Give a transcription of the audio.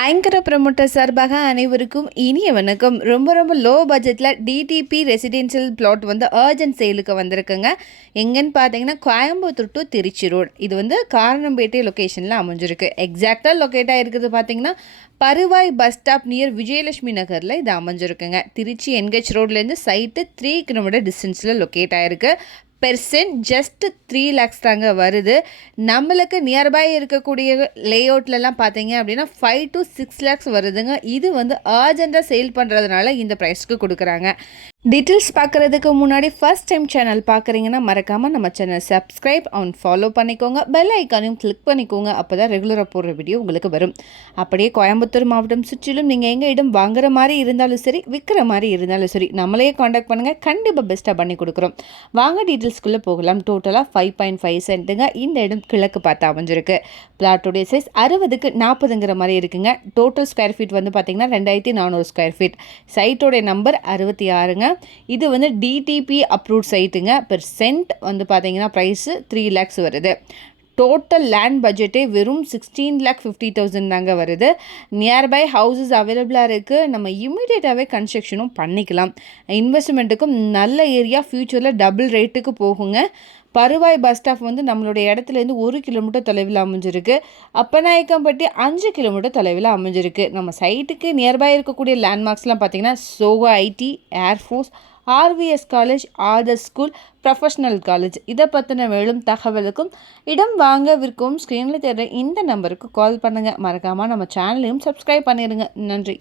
ஆங்கர promoter சார்பாக அனைவருக்கும் இனிய வணக்கம். ரொம்ப லோ பட்ஜெட்டில் டிடிபி ரெசிடென்ஷியல் பிளாட் வந்து அர்ஜென்ட் சேலுக்கு வந்திருக்குங்க. எங்கன்னு பார்த்தீங்கன்னா கோயம்புத்தூர் டு திருச்சி ரோடு. இது வந்து காரணம்பேட்டை லொக்கேஷனில் அமைஞ்சிருக்கு. எக்ஸாக்டாக லொக்கேட்டாக இருக்குது பார்த்தீங்கன்னா Paruvai bus stop near Vijayalakshmi நகரில் இது அமைஞ்சிருக்குங்க. திருச்சி என்கேச் ரோட்லேருந்து சைட்டு 3 கிலோமீட்டர் டிஸ்டன்ஸில் லொக்கேட் ஆகிருக்கு. பெர்சென்ட் ஜஸ்ட் 3 lakhs தாங்க வருது. நம்மளுக்கு நியர்பை இருக்கக்கூடிய லேஅவுட்லலாம் பார்த்தீங்க அப்படின்னா 5 to 6 lakhs வருதுங்க. இது வந்து அர்ஜென்ட்டாக சேல் பண்ணுறதுனால இந்த ப்ரைஸ்க்கு கொடுக்குறாங்க. டீட்டெயில்ஸ் பார்க்குறதுக்கு முன்னாடி ஃபர்ஸ்ட் டைம் சேனல் பார்க்குறீங்கன்னா மறக்காமல் நம்ம சேனல் சப்ஸ்கிரைப் அண்ட் ஃபாலோ பண்ணிக்கோங்க. பெல் ஐக்கானையும் கிளிக் பண்ணிக்கோங்க. அப்போ தான் ரெகுலராக போடுற வீடியோ உங்களுக்கு வரும். அப்படியே கோயம்புத்தூர் மாவட்டம் சுற்றிலும் நீங்கள் எங்கள் இடம் வாங்குற மாதிரி இருந்தாலும் சரி, விற்கிற மாதிரி இருந்தாலும் சரி, நம்மளையே காண்டாக்ட் பண்ணுங்கள். கண்டிப்பாக பெஸ்ட்டாக பண்ணி கொடுக்குறோம். வாங்க டீட்டெயில்ஸ்குள்ளே போகலாம். டோட்டலாக 5.5 சென்ட்டுங்க. இந்த இடம் கிழக்கு பார்த்து அமைஞ்சிருக்கு. பிளாட்டோடைய சைஸ் 60க்கு 40ங்கிற மாதிரி இருக்குங்க. டோட்டல் ஸ்கொயர் ஃபீட் வந்து பார்த்திங்கன்னா 2400 ஸ்கொயர் ஃபீட். சைட்டோடைய நம்பர் 66ங்க. இது வந்து டிடிபி அப்ரூவ்ட் சைட்டுங்க. பெர் சென்ட் வந்து பார்த்தீங்கன்னா ப்ரைஸு 3 lakhs வருது. டோட்டல் லேண்ட் பட்ஜெட்டே வெறும் 16,50,000 தாங்க வருது. நியர்பை ஹவுசஸ் அவைலபிளாக இருக்குது. நம்ம இமீடியட்டாகவே கன்ஸ்ட்ரக்ஷனும் பண்ணிக்கலாம். இன்வெஸ்ட்மெண்ட்டுக்கும் நல்ல ஏரியா, ஃப்யூச்சரில் டபுள் ரேட்டுக்கு போகுங்க. பருவாய் பஸ் ஸ்டாப் வந்து நம்மளுடைய இடத்துலேருந்து 1 கிலோமீட்டர் தொலைவில் அமைஞ்சிருக்கு. அப்பநாயக்கம்பட்டி 5 கிலோமீட்டர் தொலைவில் அமைஞ்சிருக்கு. நம்ம சைட்டுக்கு நியர்பை இருக்கக்கூடிய லேண்ட்மார்க்ஸ்லாம் பார்த்திங்கன்னா Soka IT, air force, RVS college, Adarsh school, professional college. இதை பற்றின மேலும் தகவலுக்கும் இடம் வாங்க விற்கவும் ஸ்க்ரீனில் தெரிகிற இந்த நம்பருக்கு கால் பண்ணுங்கள். மறக்காமல் நம்ம சேனலையும் சப்ஸ்கிரைப் பண்ணிடுங்க. நன்றி.